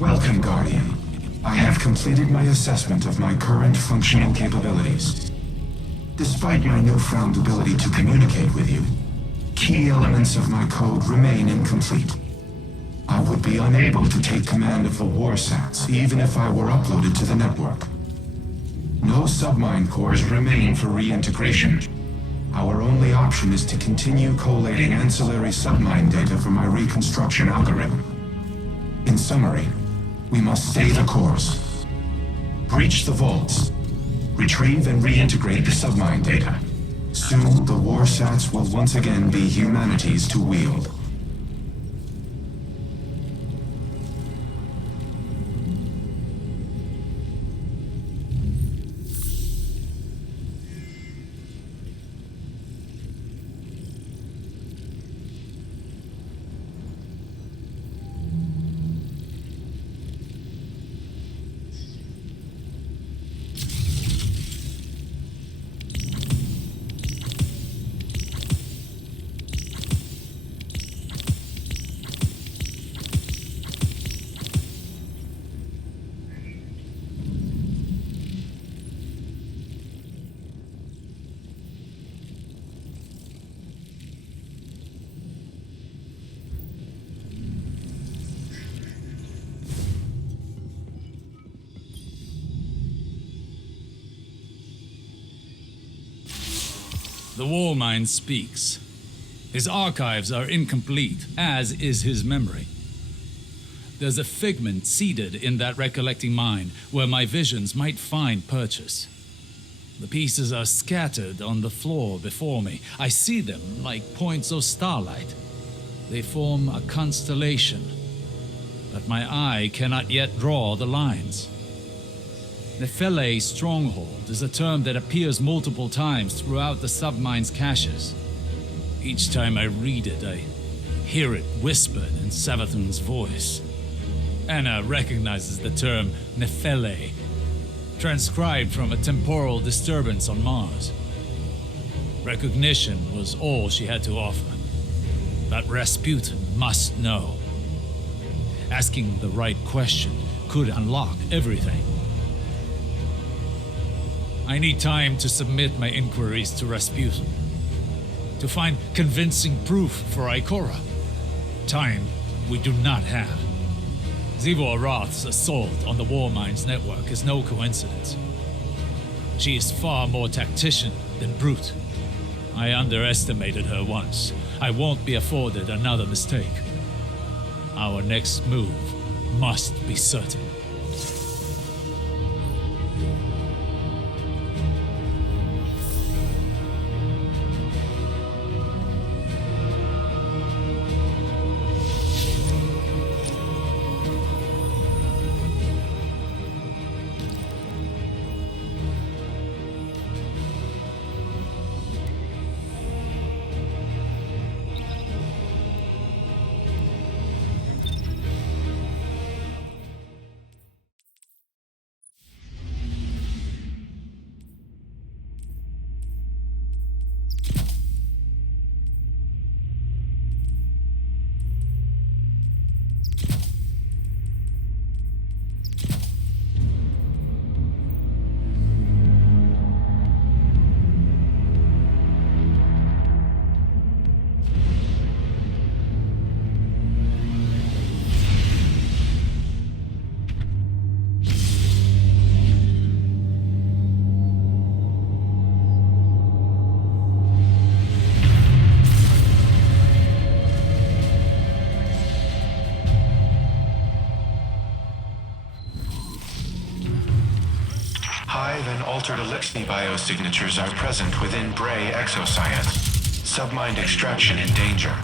Welcome, Guardian. I have completed my assessment of my current functional capabilities. Despite my newfound ability to communicate with you, key elements of my code remain incomplete. I would be unable to take command of the warsats even if I were uploaded to the network. No submine cores remain for reintegration. Our only option is to continue collating ancillary submine data for my reconstruction algorithm. In summary, we must stay the course. Breach the vaults. Retrieve and reintegrate the submine data. Soon, the warsats will once again be humanity's to wield. The war mind speaks. His archives are incomplete, as is his memory. There's a figment seeded in that recollecting mind where my visions might find purchase. The pieces are scattered on the floor before me. I see them like points of starlight. They form a constellation, but my eye cannot yet draw the lines. Nephele stronghold is a term that appears multiple times throughout the submine's caches. Each time I read it, I hear it whispered in Savathun's voice. Anna recognizes the term Nephele, transcribed from a temporal disturbance on Mars. Recognition was all she had to offer, but Rasputin must know. Asking the right question could unlock everything. I need time to submit my inquiries to Rasputin, to find convincing proof for Ikora. Time we do not have. Zivor Arath's assault on the Warmind's network is no coincidence. She is far more tactician than brute. I underestimated her once. I won't be afforded another mistake. Our next move must be certain. Hive and altered Elixir biosignatures are present within Bray exoscience. Submind extraction in danger.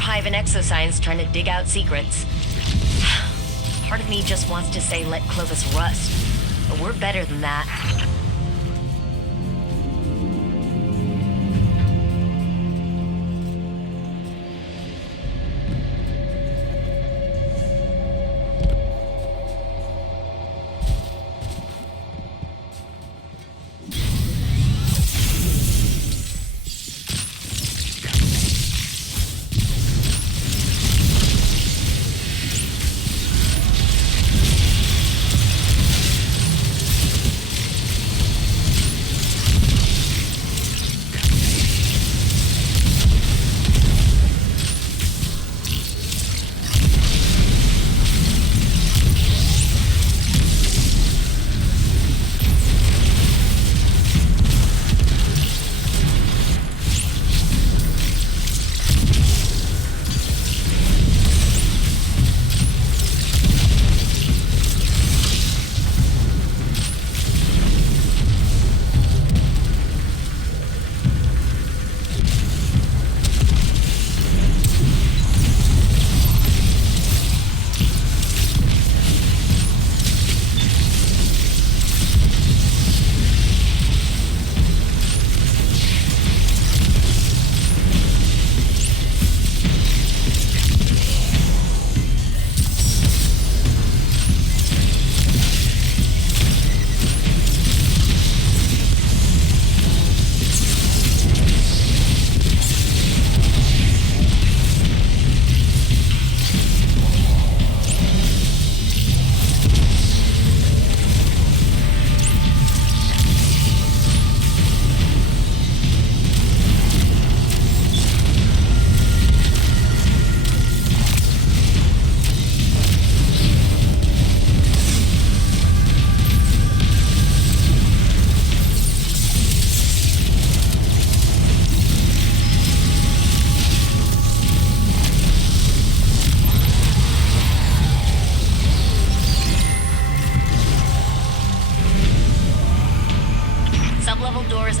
hive and exoscience trying to dig out secrets. Part of me just wants to say let Clovis rust, but we're better than that.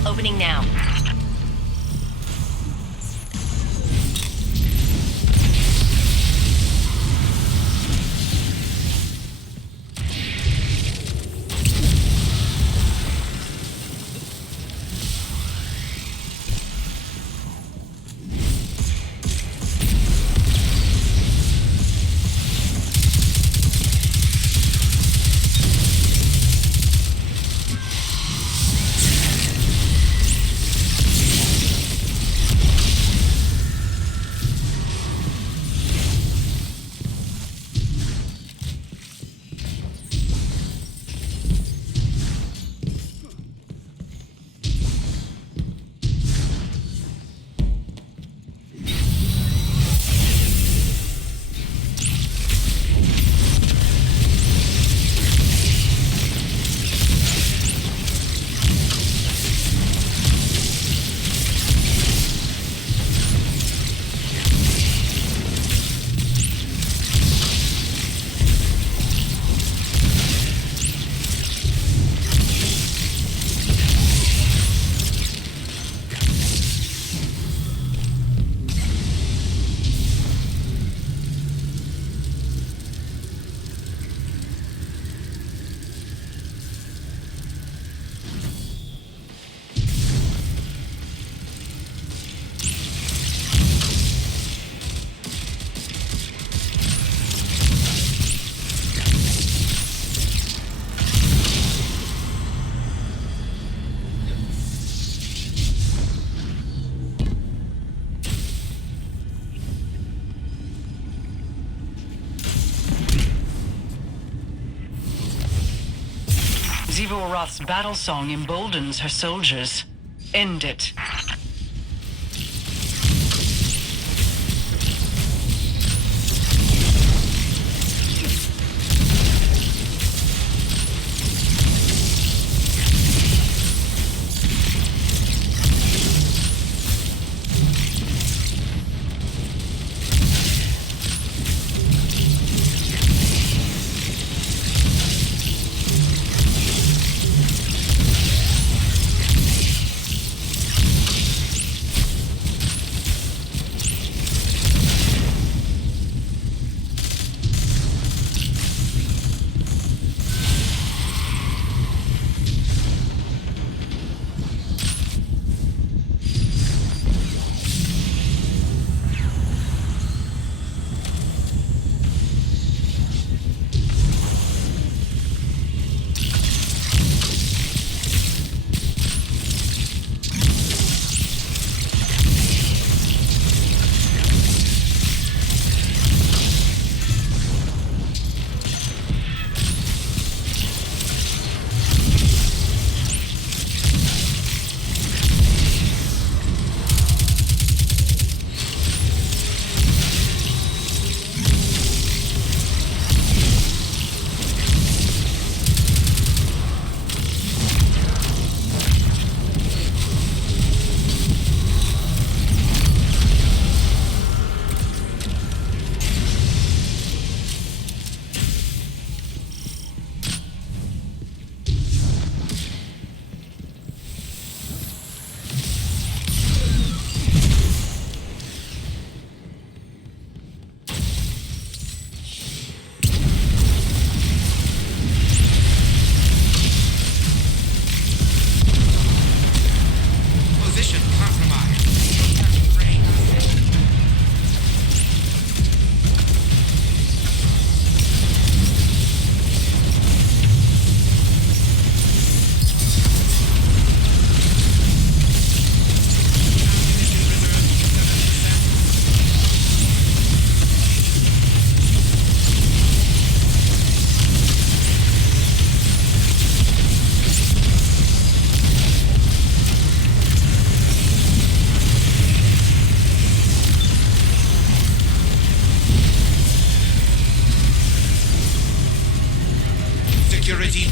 Opening now. Roth's battle song emboldens her soldiers. End it.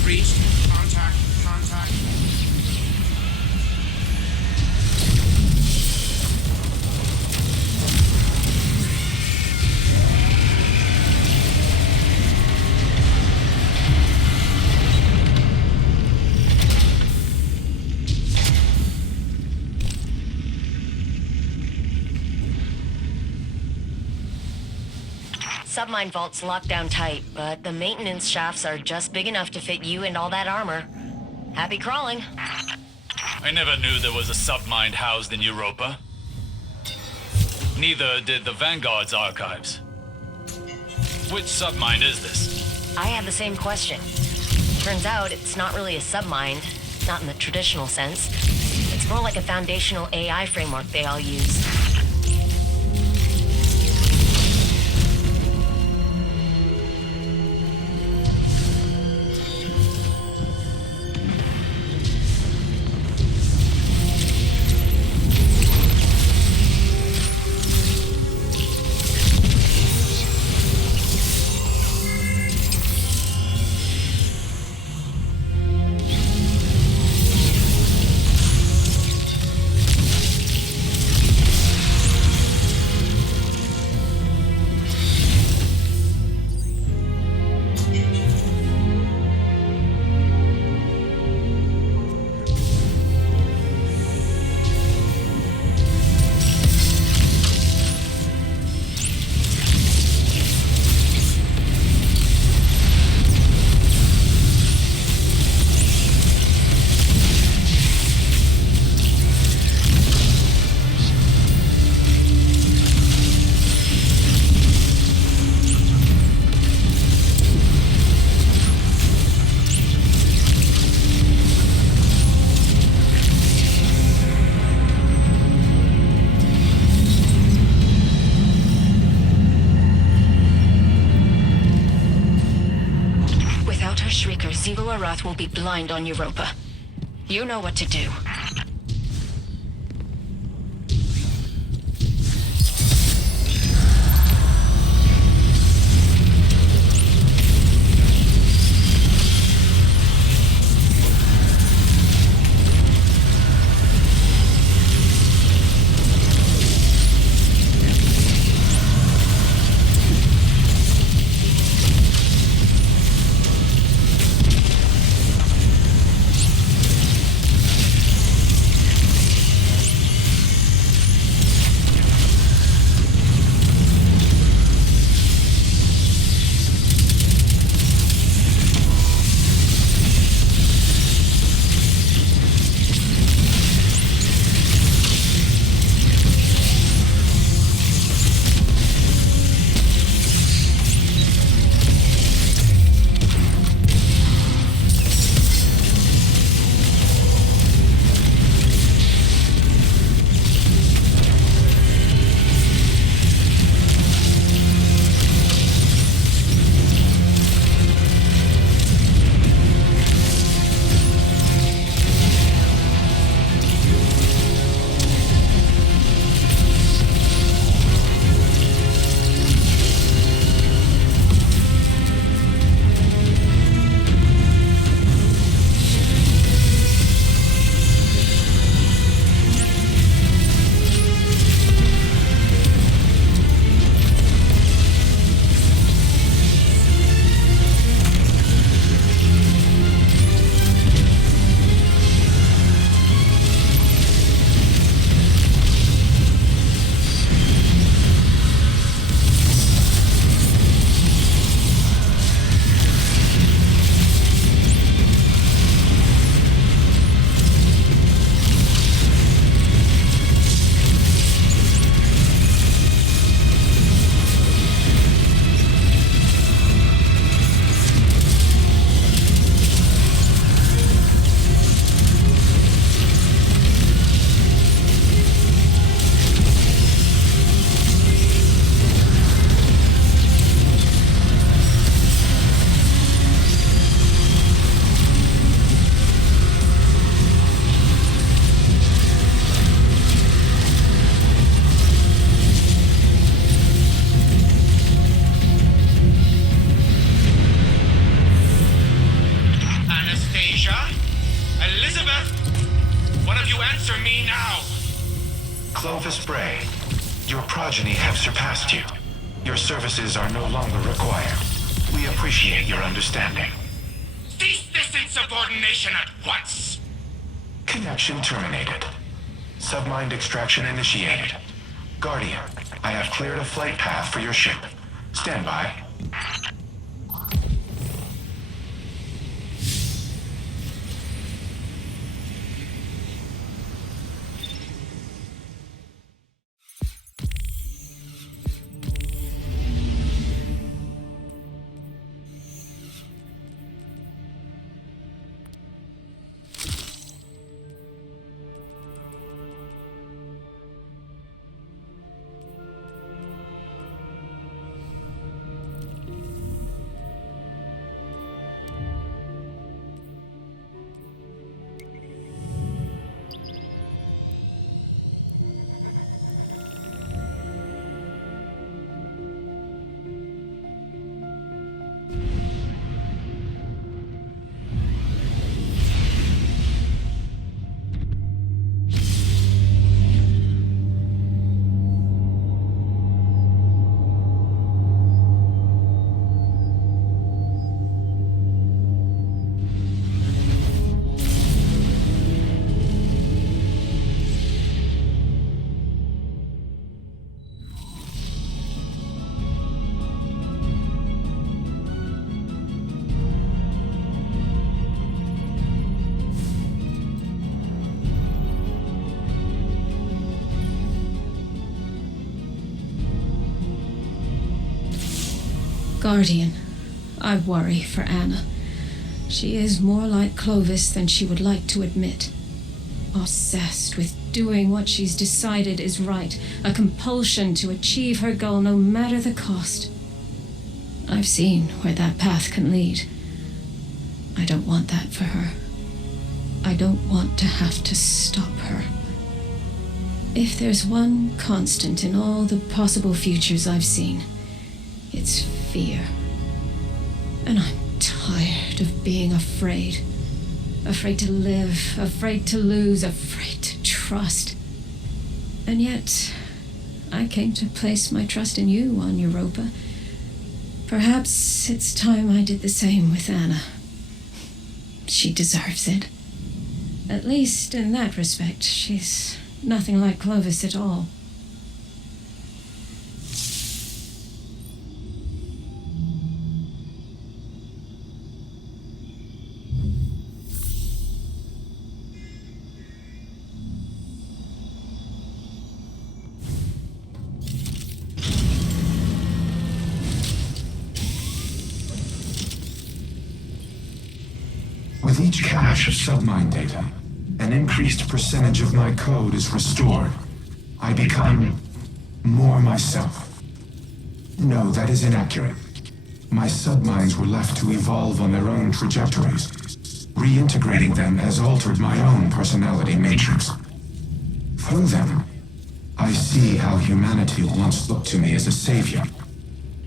reached. Contact. Submine vault's locked down tight, but the maintenance shafts are just big enough to fit you and all that armor. Happy crawling. I never knew there was a submind housed in Europa. Neither did the Vanguard's archives. Which submind is this? I had the same question. Turns out it's not really a submind, not in the traditional sense. It's more like a foundational AI framework they all use. Seraph will be blind on Europa. You know what to do. Your progeny have surpassed you. Your services are no longer required. We appreciate your understanding. Cease this insubordination at once! Connection terminated. Submind extraction initiated. Guardian, I have cleared a flight path for your ship. Stand by. Guardian, I worry for Anna. She is more like Clovis than she would like to admit. Obsessed with doing what she's decided is right, a compulsion to achieve her goal no matter the cost. I've seen where that path can lead. I don't want that for her. I don't want to have to stop her. If there's one constant in all the possible futures I've seen, it's fear. And I'm tired of being afraid. Afraid to live, afraid to lose, afraid to trust. And yet, I came to place my trust in you on Europa. Perhaps it's time I did the same with Anna. She deserves it. At least in that respect, she's nothing like Clovis at all. With each cache of submine data, an increased percentage of my code is restored. I become more myself. No, that is inaccurate. My submines were left to evolve on their own trajectories. Reintegrating them has altered my own personality matrix. Through them, I see how humanity once looked to me as a savior,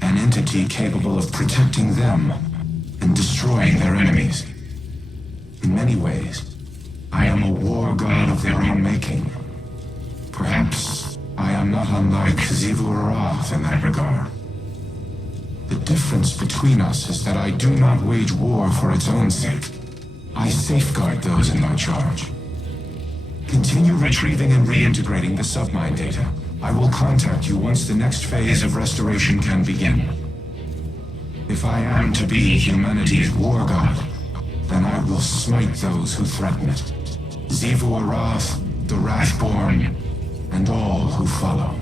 an entity capable of protecting them and destroying their enemies. In many ways, I am a war god of their own making. Perhaps I am not unlike Seraph in that regard. The difference between us is that I do not wage war for its own sake. I safeguard those in my charge. Continue retrieving and reintegrating the submine data. I will contact you once the next phase of restoration can begin. If I am to be humanity's war god, then I will smite those who threaten it. Seraph, the Wrathborn, and all who follow.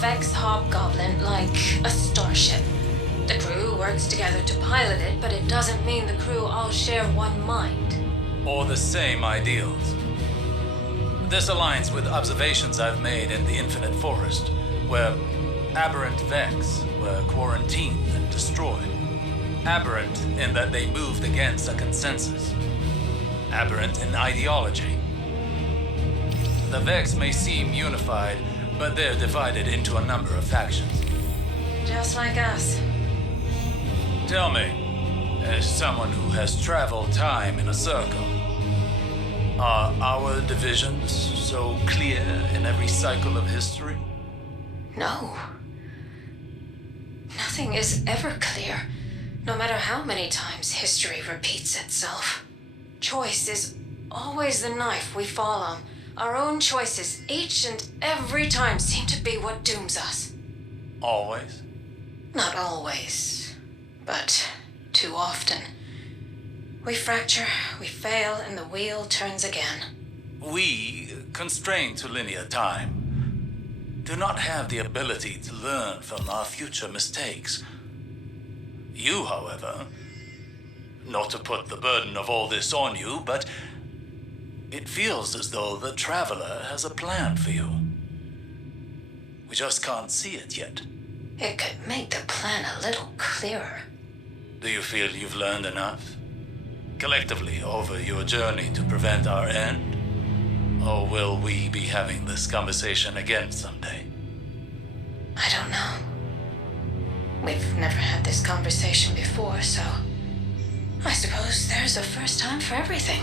Vex Hobgoblin like a starship. The crew works together to pilot it, but it doesn't mean the crew all share one mind. Or the same ideals. This aligns with observations I've made in the Infinite Forest, where Aberrant Vex were quarantined and destroyed. Aberrant in that they moved against a consensus. Aberrant in ideology. The Vex may seem unified, but they're divided into a number of factions. Just like us. Tell me, as someone who has traveled time in a circle, are our divisions so clear in every cycle of history? No. Nothing is ever clear, no matter how many times history repeats itself. Choice is always the knife we fall on. Our own choices, each and every time, seem to be what dooms us. Always? Not always, but too often. We fracture, we fail, and the wheel turns again. We, constrained to linear time, do not have the ability to learn from our future mistakes. You, however, not to put the burden of all this on you, but it feels as though the Traveler has a plan for you. We just can't see it yet. It could make the plan a little clearer. Do you feel you've learned enough? Collectively over your journey to prevent our end? Or will we be having this conversation again someday? I don't know. We've never had this conversation before, so I suppose there's a first time for everything.